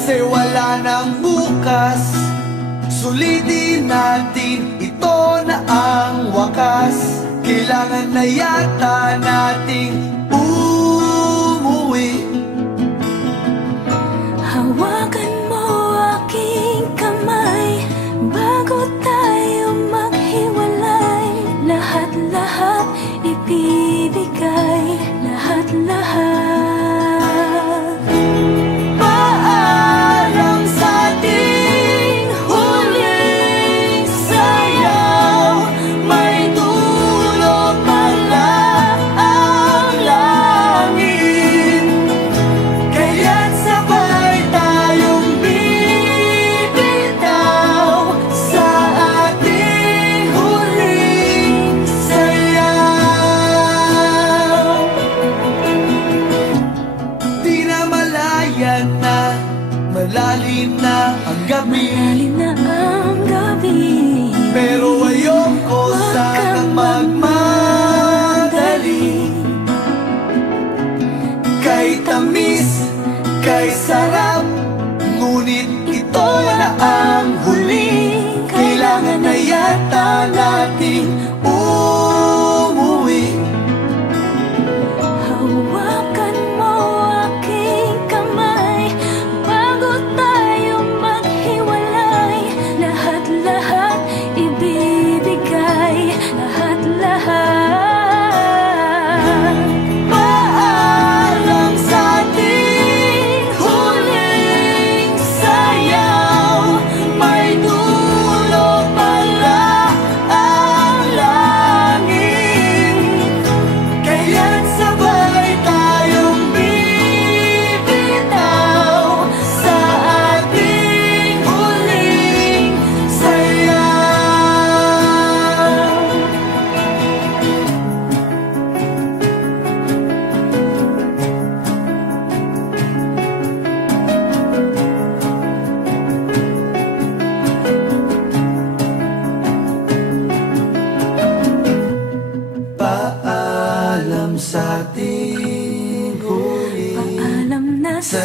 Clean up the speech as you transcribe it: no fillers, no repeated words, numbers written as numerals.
Kasi wala nang bukas, sulitin natin, ito na ang wakas. Kailangan na yata nating umuwi. Hawakan mo aking kamay bago tayo maghiwalay. Lahat-lahat ibibigay, lahat-lahat. Paalam sa ating huling sayaw. May dulo pala ang langit, kaya't sabay tayong bibitaw sa ating huling sayaw. Di na malayan na, malalim na ang gabi, Malalim na ang gabi, pero ayoko sanang magmadali. Kay tamis, kay sarap, ngunit ito na ang huli. Kailangan na yata nating umuwi. hawakan mo aking kamay bago tayo maghiwalay. Lahat-lahat ibibigay, lahat-lahat. Paalam sa ating huling sayaw. May dulo pala ang langit, kaya't sabay tayong bibitaw sa ating huling sayaw. Paalam sa ating huli. Paalam na sa